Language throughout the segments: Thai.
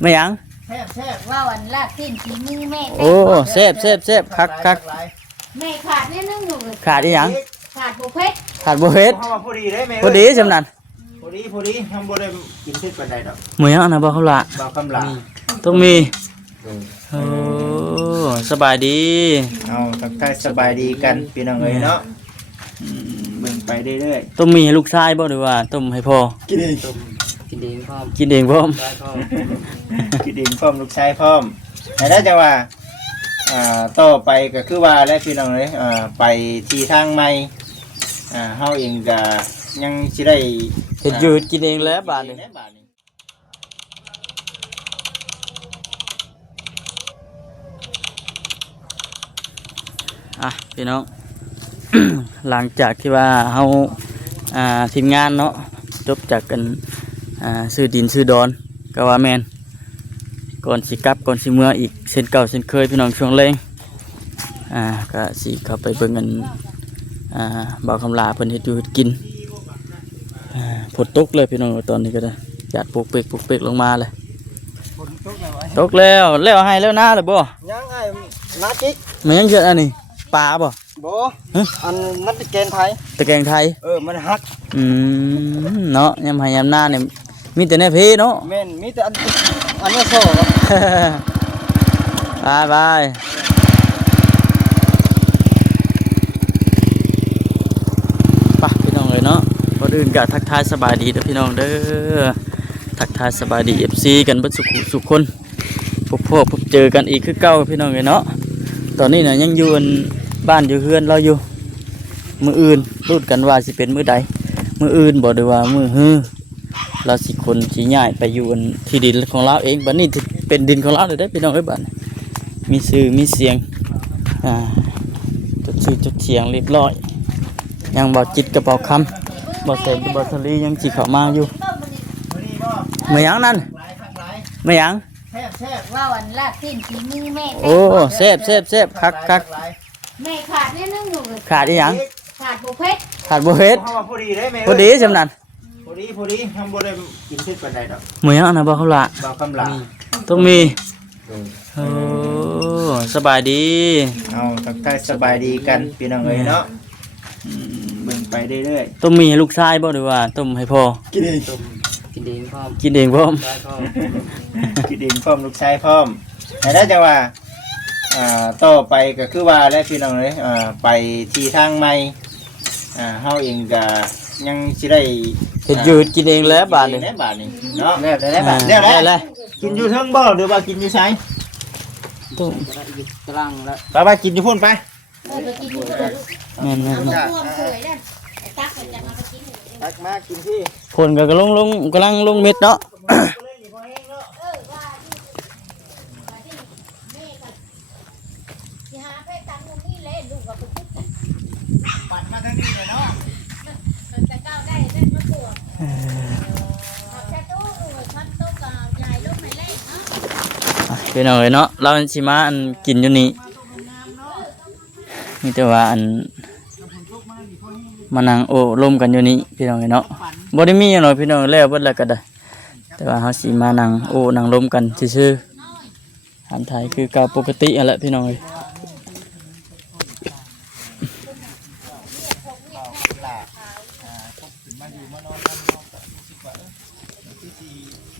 ไม่หยังแซ่บว่าวันลากสิ้นฝีมือแม่ โอ้เซฟคักแม่ขาดเนี่ยนึงอยู่ ขาดอีหยัง ขาดบุเพชร ขาดบ่เฮ็ด พอดีได้ไหม พอดีจำนั้น พอดีทำบ่ได้กินเผ็ดปานใดดอก หมูยังอันน่ะบ่เขาละ บ่คำลา ต้องมีโอ้สบายดี เอาทักทายสบายดีกันพี่น้องเอ้ยเนาะเบิ่งไปเรื่อย ต้มมีให้ลูกชายบ่หรือว่าต้มให้พ่อ ๆกินเอง กินเองพร้อม กินเองพร้อม ได้พร้อม กินเองพร้อมลูกชายพร้อมแต่ถ้าจะว่าต่อไปก็คือว่าและพี่น้องเอ้ยไปที่ทางใหม่เฮาเองก็ยังสิได้ เฮ็ดอยู่กินเองแล้วบาดนี้พี่น้อง หลังจากที่ว่าเฮาทีมงานเนาะจบจากกันซื้อดินซื้อดอนก็ว่าแม่นก่อนสิกลับก่อนสิเมื่ออีกเส้นเก่าเส้นเคยพี่น้องช่วงแรงก็สิเข้าไปเบิ่งกันบ่าวคำลาเพิ่นเฮ็ดอยู่เฮ็ดกินฝนตกเลยพี่น้องตอนนี้ก็ได้หยาดปุกเปกลงมาเลยตกแล้วให้แล้วนะเลยบ่ ยังไงนาจิก มันยังเยอะอันนี้ปลาบ่ บ่อันนั้นตะเกนไทย ตะแกรงไทย มันฮัก เนาะยามให้ยามหน้าเนี่ยมีแต่ในเพเนาะ แม่นมีแต่อันนี้โซ่ บายปะพี่น้องเลยเนาะก่อนอื่นก็ทักทายสบายดีเด้อพี่น้องเด้อทักทายสบายดี FC กันเบิดสุขคนพบเจอกันอีกคือเก่าพี่น้องเลยเนาะตอนนี้น่ะยังอยู่บ้านอยู่เฮือนเราอยู่มื้ออื่นรุ่นกันว่าสิเป็นมื้อใดมื้ออื่นบ่ได้ว่ามื้อฮื้อเราสิคนสิย้ายไปอยู่ที่ดินของเราเองบัดนี้เป็นดินของเราเลยได้พี่น้องเอ้ยบัดมีชื่อมีเสียงจดชื่อจดเสียงเรียบร้อยยังบ่จิตกระเป๋าคำบ่เสนบ่สลียังสิเข้ามาอยู่ไม่หยังนั่นไม่หยัง แซ่บ ว่าวันลากสิ้นฝีมือแม่ โอ้เซฟคัก แม่ขาดเนี่ยนึงอยู่ ขาดอีหยัง ขาดบุเพชร ขาดบ่เฮ็ด พอดีได้ไหม พอดีจำนั้น พอดีทำบ่ได้กินเผ็ดปานใดดอก หมูยังอันน่ะบ่เขาละ บ่คำลา ต้องมีโอ้สบายดี เอาทักทายสบายดีกันพี่น้องเอ้ยเนาะเบิ่งไปเรื่อย ต้มมีให้ลูกชายบ่หรือว่าต้มให้พ่อ ๆกินเอง กินเองพร้อม กินเองพร้อม ได้พร้อม กินเองพร้อมลูกชายพร้อมแต่ถ้าจะว่าต่อไปก็คือว่าและพี่น้องเอ้ยไปที่ทางใหม่เฮาเองก็ยังสิได้ เฮ็ดอยู่กินเองแล้วบาดนี้ บาทนี่เนาะแล้วได้ ได้เลย กินอยู่เทิงบ่หรือว่ากินอยู่ไส ต้ม จะได้อีกตารางแล้ว ไปกินอยู่พุ่นไป ไปกินอยู่ด้วย แม่น ร่วมสวยเนี่ยไอ้ตักจะมาไปกิน ตักมากินที่ ๆคนก็กำลังลงเม็ดเนาะ ที่หาไปตังตรงนี้เลยลูกกับปุ๊บ ปัดมาทางนี้เลยเนาะ แต่ก้าวได้ได้มาตัวแค่ตู้ทำตู้กับใหญ่ลูกไม่เล่นเนาะ พี่น้องเอ้ยเนาะเราสิมากินอยู่นี่มีแต่ว่ามานั่งโอ้ลมกันอยู่นี่พี่น้องเอ้ยเนาะบ่ได้มีหยังหรอกพี่น้องแล้วเบิดแล้วก็ได้แต่ว่าเฮาสิมานั่งโอ้นั่งลมกันซื่อๆอาหารไทยคือเก่าปกตินั่นแหละพี่น้องเอ้ย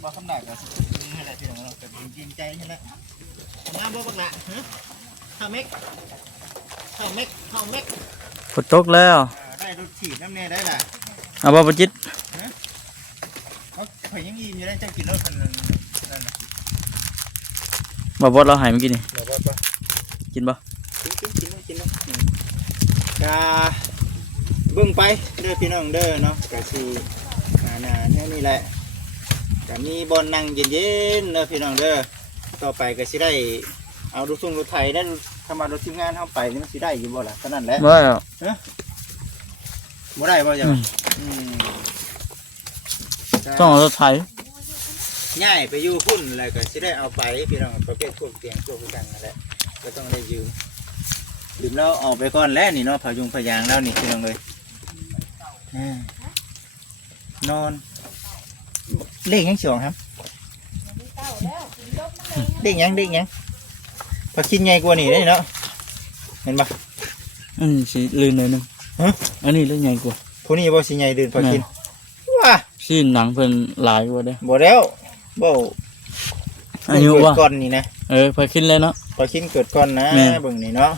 บ่คำหนักก็นี่แหละพี่น้องเนาะก็จริงใจนี่แหละมาบ่บักละฮะข้าวเม็ก ฝนตกแล้ว ได้รถถีบน้ำแน่ได้ล่ะ เอาบ่ประจิต เขาข่อยยังอิ่มอยู่ได้จังกินรถคันนั้นน่ะ บ่เราให้มันกินนี่ เดี๋ยวบ่ กินบ่ กินกาเบิ่งไปเด้อพี่น้องเด้อเนาะก็สิหน้าแนวนี้แหละก็มีบ่อนนั่งเย็นๆเด้อพี่น้องเด้อต่อไปก็สิได้เอารถส่งรถไถนั่นถ้ามารถทีมงานเฮาไปนี่มันสิได้อยู่บ่ล่ะเท่านั้นแหละ บ่แล้ว บ่ได้บ่จ้ะต้องเอารถไถ ง่ายไปอยู่พุ่นแล้วก็สิได้เอาไปพี่น้องประเภทพวกเตียงพวกกันนั่นแหละก็ต้องได้ยืมแล้วออกไปก่อนแล้วนี่เนาะพยุงพยางแล้วนี่พี่น้องเลยนอนเลขยังสองครับ เด็กหยังพอกินใหญ่กว่านี่ได้เนาะเห็นปะ อันนี้สิลื่นหน่อยหนึง ฮะ อันนี้ลื่นใหญ่กว่า ผู้นี้บ่สิใหญ่เดินพอกินว้า ซีนหนังเพิ่นหลายกว่าเด้อ บ่แล้วบ่ อายุ เกิด ว่า ก่อนนี่นะ พอกินเลยเนาะ พอกินเกิดก่อนนะ แม่ เบิ่งนี่เนาะ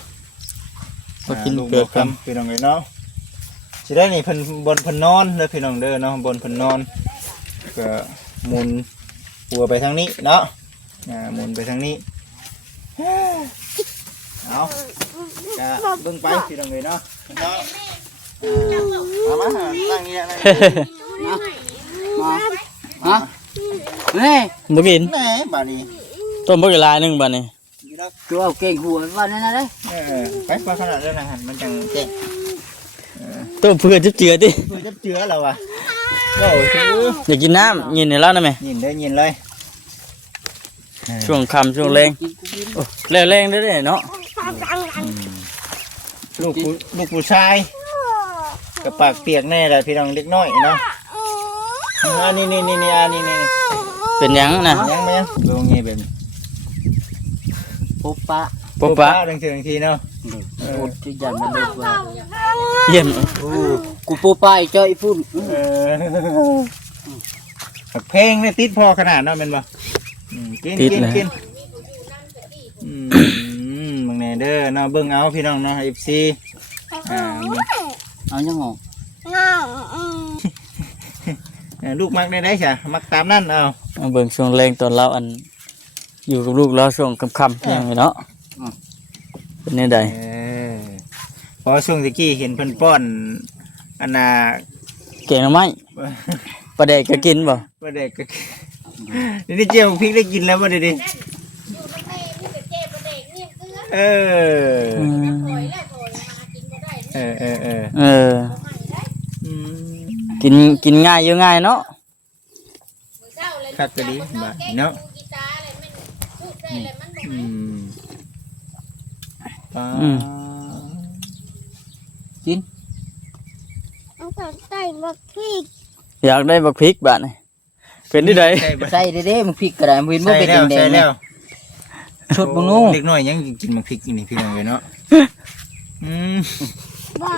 พอกิน ลู เกิดก่อน พี่น้องเอ้ยเนาะสิได้นี่เพิ่นบนเพิ่นนอนเด้อพี่น้องเด้อเนาะบนเพิ่นนอนก็หมุนหัวไปทางนี้เนาะหมุนไปทางนี้เอาก็เบิ่งไปพี่น้องเอ้ยเนาะเนาะเอามาตั้งนี่นะ มาฮะเฮ้ย บ่กิน แหน่บาดนี้ ต้มบ่กี่ลายหนึงบัดนี้ อยู่แล้ว ตัวเอาเก่งหัวว่านั่นนะเด้ ไปพอขนาดนั้นนะหันมันจังเจ๊ง ต้มเพื่อจะเจือติ เพื่อจะเจือแล้ววะโอ้โห อยากกินน้ำยินให้เราได้ไหม ยินได้ยินเลย ช่วงค่ำช่วงแรงโอ้แรงๆได้เนาะ ลูกผู้ชายกับปากเปียกแน่เลยพี่น้องเล็กน้อยเนาะอันนี้นี่อันนี้นี่ เป็นหยังนะ ยังไหมยังลงงี้แบบ ปุ๊บปะ ปะปะ ดังทีเนาะ อุดที่ยันมันเลยว่า เยี่ยม กูปุ๊บปะไอ้จ้อยพุ่น เพลงเนี่ยติดพอขนาดเนาะเป็นบ่กินมึงแน่เด้อเนาะเบิ่งเอาพี่น้องเนาะ FC เอายังงง ลูกมักได้ใช่มักตามนั่นเอา เอาเบิ่งช่วงแรงตอนเราอันอยู่กับลูกเราช่วงค่ำๆยังไงเนาะเป็นแนี่ใด พอช่วงตะกี้เห็นเพิ่นป้อนอันน่ะ เก่งหรือไม่ปลาแดกก็กินบ่ บ่ได้ก็นี่เจียวพริกได้กินแล้วบ่ได้ดิ อยู่น้ำแม่นี่ก็เจ็บประเด็กเนี่ยเกลือ เออ ถอยแล้วถอยมากินก็ได้ เออ เออ เอาให้ได้ กินง่ายอยู่ง่ายเนาะ มื้อเช้าเลย คักก็ดีบ่เนาะ กีตาร์อะไรมันพูดได้เลยมันบ่ ป้า กิน เอาไปใส่บักพริก อยากได้บักพริกบาดนี่เป็นที่ใด ใส่เด้ๆมึงพริกกระไรมึงวินมึง ใส่ เป็น แล้ว แด ใส่ งๆ แล้ นะ ว ชุดมึงนู้ เล็กน้อยยังกินมักพริกอยู่นี่พี่น้องเอ้ยเนาะ บ่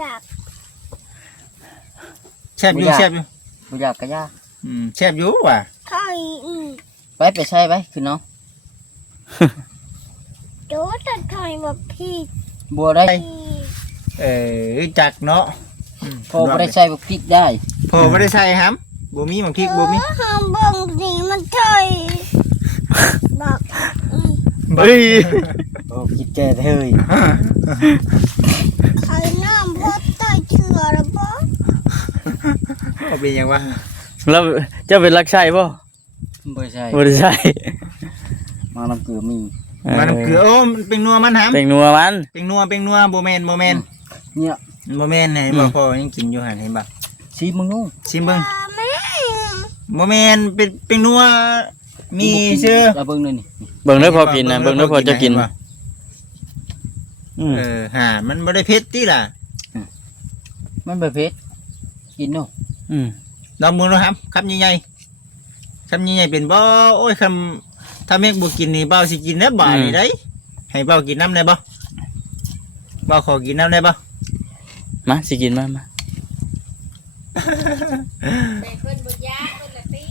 จาก แซ่บอยู่ กูอยากกระยา แซ่บอยู่ว่ะ ไข่ ไปใช่ไปคือน้อง โดดไข่บักพริก บัวได้ จักเนาะ พอไม่ได้ใช่พริกได้ พอบ่ได้ใส่ฮัมบ่มีมักพริกบ่มี ห้ามเบิ่งสิมันไข่บัก เฮ้ย โอ้คิดแก่เฮ้ย ไข่น้ำบ่ใต้เชือแล้วบ่ เอาเป็นหยังวะ แล้วเจะเป็นรักใช่ป่ะ ไม่ใช่ บ่ได้ใช่ มาน้ำเกลือมี มันำเกลือโอ้มันเป็นนัวมันฮัม เป็นนัวมัน เป็นนัวบ่แม่น เนี่ย บ่แม่นไหนบ่พอยังกินอยู่หั่นเห็นบ่ ชีมึงนู้ ชิมเบิ่ง แม่ บ่แม่นเป็นนัวมีชื่อ เราเบิ่งเลยนี่ เบิ่งเด้อพอกินนะเบิ่งเด้อพอจะกิน บ่ อืม มันบ่ได้เผ็ดติล่ะ มันแบบเผ็ดกินนู้ อืม ลองมือดูครับคำใหญ่ๆคำใหญ่ๆเป็นบ่โอ้ยคำถ้าแม่บ่กินนี่เบาสิกินแล้วบ่านี่ได้ให้เบากินน้ำได้บ่เบาขอกินน้ำได้บ่ มาสิกินมา แม่เพิ่นบ่ยาเพิ่นละตี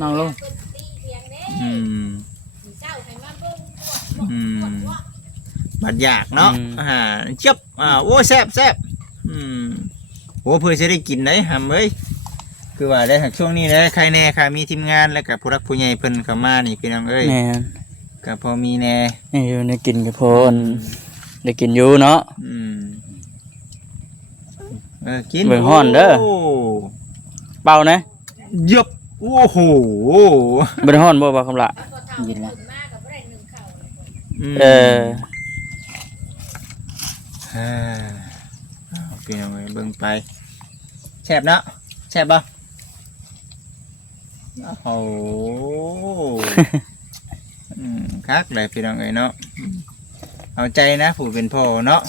นั่งลง เพิ่นตีเพียงเด้ อืม เจ้าให้มาเบิ่ง บัดอยากเนาะเจ็บโอ้แซ่บโอ้เพื่อจะได้กินได้หำเอ้ยคือว่าได้ช่วงนี้ได้ใครแน่ค่ะมีทีมงานแล้วกับผู้รักผู้ใหญ่เพิ่นเข้ามานี่พี่น้องเอ้ย แม่น ก็พอมีแน่ นี่อยู่ในกินกับพอนได้กินอยู่เนาะ กิน เบิ่งฮ้อนเด้อ เป่านะ ยบโอ้โห บ่ได้ฮ้อนบ่ว่าคำละ กินละ มาก็บ่ได้นึ่งข้าว เออ พี่น้องเอ้ยเบิ่งไปแซ่บเนาะแซ่บบ่โอ้โหคักเลยพี่น้องเอ้ยเนาะเอาใจนะผู้เป็นพ่อเนาะ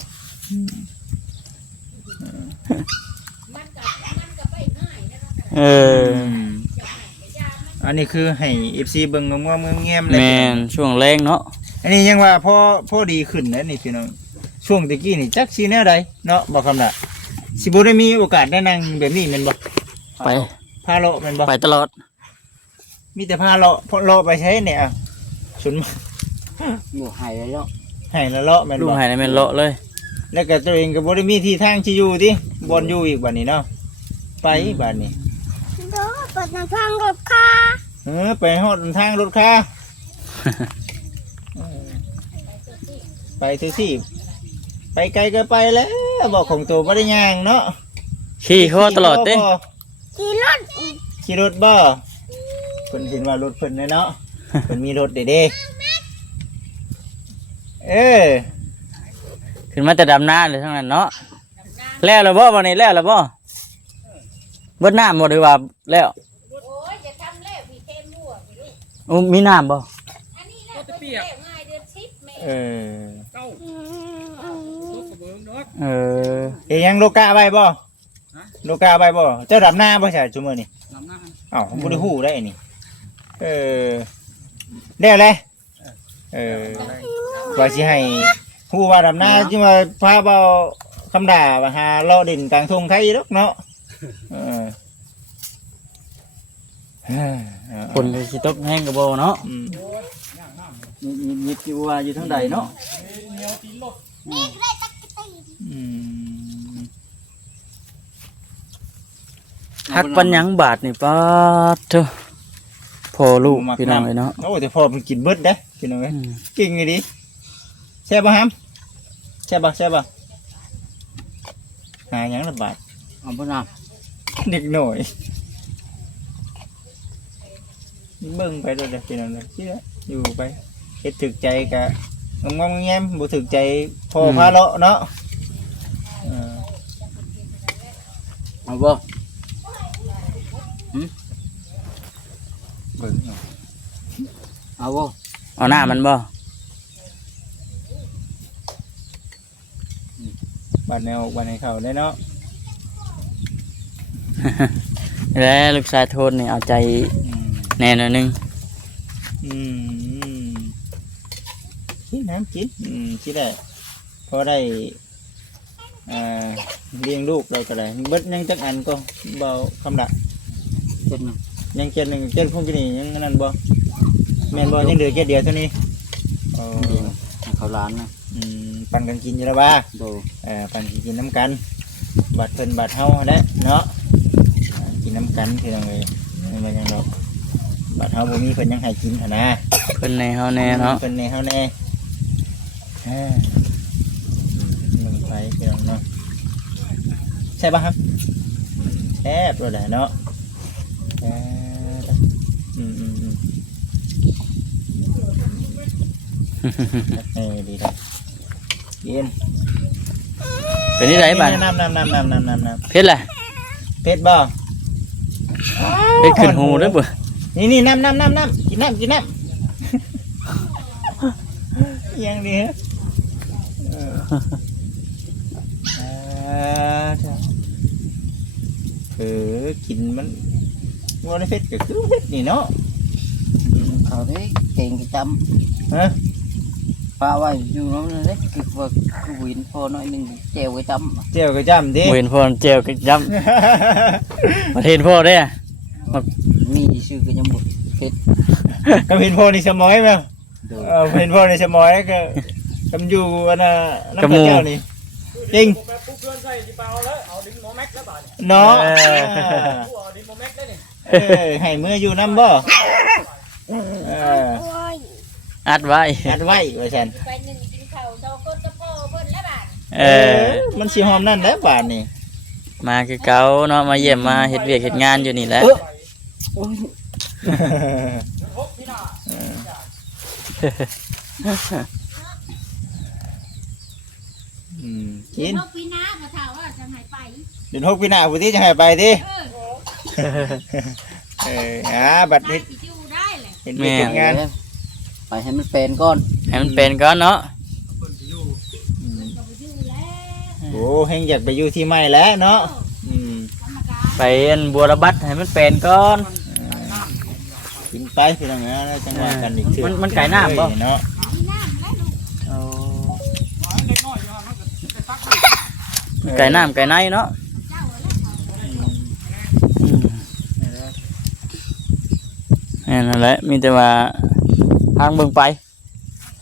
มันก็ไปง่ายนะ เออ นนี้คือให้ FC เบิ่งงอมๆแง้มๆเลย แม่นช่วงแรงเนาะ อันนี้ยังว่าพอดีขึ้นนะนี่พี่น้องช่วงตะกี้นี่จักสิแนวใดเนาะบ่คำน่ะสิบ่ได้มีโอกาสได้นั่งแบบนี้แม่นบ่ ไป พาเลาะแม่นบ่ ไปตลอด มีแต่พาเลาะเลาะไปใช้เนี่ยอ่ะสุน อยู่หายเลยเนาะ ให้ละเลาะแม่น ลุง บ่ หายในแม่นเลาะเลย แล้วก็ตัวเองก็บ่ได้มีที่ทางที่อยู่ติบ่อนอยู่อีกบัดนี้เนาะไปบัดนี้ เด้อเปิดน้ำพังรถค่ะ ไปฮอดทางรถค่าไปซื่อๆไปไกลก็ไปแล้วบอกของตัวบ่ได้ย่างเนาะ ขี่เขาตลอดเด้ ขี่รถ ขี่รถบ่เพิ่นเห็นว่ารถเพิ่นเนาะ เพิ่นมีรถเด้ๆขึ้นมาแต่ดำน้าเลยทั้งนั้นเนาะแล้วล่ะบ่วันนี้แล้วล่ะบ่เบิดน้ำบ่หรือว่าแล้ว โอ้ยจะทำแล้วพี่เต็มหัวพี่ลูก มีน้ำบ่ อันนี้แหละตัวเล็กง่ายเดือน10แม่ เออ เฮ็ดหยังโลกาไว้บ่โลกาไว้บ่เจ้าดำนาบ่ใช่จุมื้อนี้อ้าวผมบ่ได้ฮู้ได้นี่ได้แล้วว่าสิให้ฮู้ว่าดำนาจิว่าพาเบาคำด่าว่าหาเลาะดินกลางทุ่งไทยดอกเนาะคนสิตกแห้งก็บ่เนาะ อืม ยิบอยู่ว่าอยู่ทางใดเนาะ อืม ฮักปัญญังบาทนี่ป้าดเถอะพ่อลูกพี่น้องเอ้ยเนาะ โอ้แต่พ่อมันกินเบิดเด้พี่น้องเอ้ยเก่งอีหลีแซ่บบ่ฮัมแซ่บบ่หาหยังละบาท เอาบ่น้ เด็กหน่อยเบิ่งไปด้วยเด้อพี่น้องเด้อที่อยู่ไปเฮ็ดถึกใจกะงอมๆแง้มๆบ่ถึกใจพ่อพาเลาะเนาะ ำเอาบ่ เบิ่งเอา เอาบ่ เอาหน้ามันบ่ บัดแนวบัดให้เข้าได้เนาะ แล้วลูกชายโทนนี่เอาใจแน่หน่อยนึง อืมกินน้ำกินคิดได้พอได้เลี้ยงลูกเราก็ได้เบิดยังจักอันก็เบาคำดัก เจ็ดหนึ่ง ยังเจ็ดหนึ่งเจ็ดพวกนี้ยังนั่นบ่แม่นบ่ยังเหลือแค่เดียวเท่านี้ ให้เขาล้านนะ ปันกันกินอยู่แล้วบ้า โด ปันกินน้ำกันบัดเพิ่นบัดเฮาได้เนาะกินน้ำกันคือยังไงไม่ยังดอกบัดเฮาบ่มีเพิ่นยังให้กินหั่นนะ เพิ่นในเฮาแน่เนาะ เพิ่นในเฮาแน่ลงไปพี่น้องเนาะใช่ป่ะครับแซ่บเลยแหละเนาะดีเลยเย็น เป็นนี่ไดบ้าน น้ำ เพชรล่ะ เพชรบ่ เพชรขึ้นหูเด้อเบ่ นี่น้ำกินน้ำยังดีฮะกินมันว่าได้เพชรก็คือเพชรนี่เนาะ เขาได้เก่งกี่จ ฮะ ำปลาไว้อยู่น้ำนั่นเลยคือว่าคือวินพอน้อยหนึงแจวกี่จำ เจียวก็จำดิ เห็นพ่อเจลก็ย้ำ มาเห็นพ่อได้อะ มีชื่อก็ยังหมดเพชร ก็เห็นพ่อในสมอยมั้ย โด เห็นพ่อในสมอยก็กำอยู่อันน่ะน้ำเจ้านี่จริงเนาะให้มืออยู่น้ำบ่ โอ้ย อัดไว้ อัดไว้ว่าฉัน ไปหนึ่งกินข้าวเจ้าก็จะพ่อเพิ่นแล้วบาด มันสิหอมนั่นแหละบาทนี่ มาคือเก่าเนาะมาเยี่ยมมาเฮ็ดเวียกเฮ็ดงานอยู่นี่แหละ โอ้ย กิน นกปีน้ามาถามว่าจะให้ไป เดี๋ยว6ปีหน้าผู้ที่จะให้ไปดิ บัด ได้ นี้ สิอยู่ได้แหละ เห็นเป็นงาน ไปให้มันเป็นก่อน ให้มันเป็นก่อนเนาะ ก็ไปอยู่แล้ว โอ้เฮงอยากไปอยู่ที่ใหม่แล้วเนาะ ธรรมดา ไปอันบัวระบัดให้มันเป็นก่อน กินไปพี่น้องนะจังหวะกันอีกเทื่อ มันไก่น้ำบ่ เนาะ ไก่น้ำไก่ในเนาะนั่นแหละมีแต่ว่าทางเบิ่งไป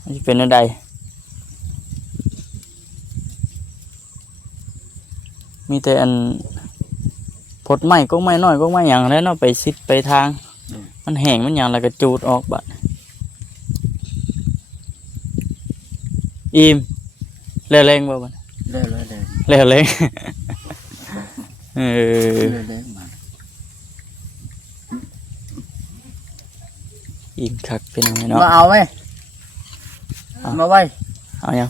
มันจะเป็นอะไรมีแต่อันพดไม้ก็ไม่น้อยก็ไม่อย่างแล้วเนาะไปซิดไปทางมันแห้งมันอย่างแล้วก็จูดออกบัดอิ่มเร็วๆบ่บัด เลย เร็วๆ เออ เลยมา อิ่มคักเป็นยังไงเนาะ มาเอาไหมมาไว้ เอายัง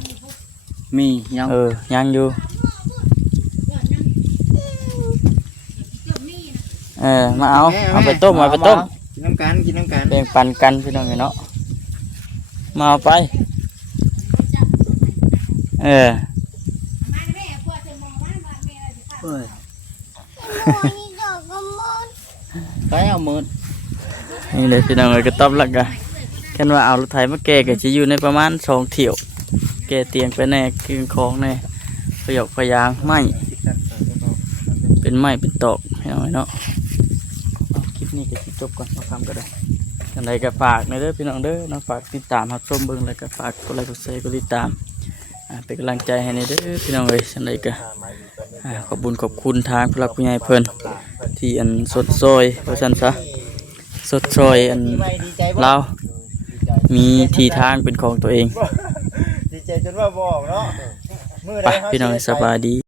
มียัง ยังอยู่มาเอาไปต้มเอาไปต้ม กินน้ำกันกินน้ำกัน แบ่งปันกันพี่น้องเนาะมาเอาไปเอ้ย ไปเอามือ นี่เลยพี่น้องเลยก็ต้มแล้วกันแค่ว่าเอารถไถมาแก่ก็จะอยู่ในประมาณ2 เที่ยวแก่เตียงไปแน่กินของแน่ประโยคพยางไม้เป็นไม้เป็นตอกพี่น้องเนาะเอาคลิปนี้ก็จบก่อนมาทำก็ได้อะไรก็ฝากในเด้อพี่น้องเด้อน้องฝากติดตามรับชมเบิ่งแล้วก็ฝากกดไลค์กดแชร์กดติดตามเป็นกำลังใจให้ในเด้อพี่น้องเอ้ยอะไรก็ขอบคุญขอบคุณทางผู้หลักผู้ใหญ่เพิ่นที่อันสดซอยว่าซั่นซะสดซอยอันเรามีที่ทางเป็นของตัวเอง ดีใจจนว่าบอกเนาะ ไปพี่น้องสบายดี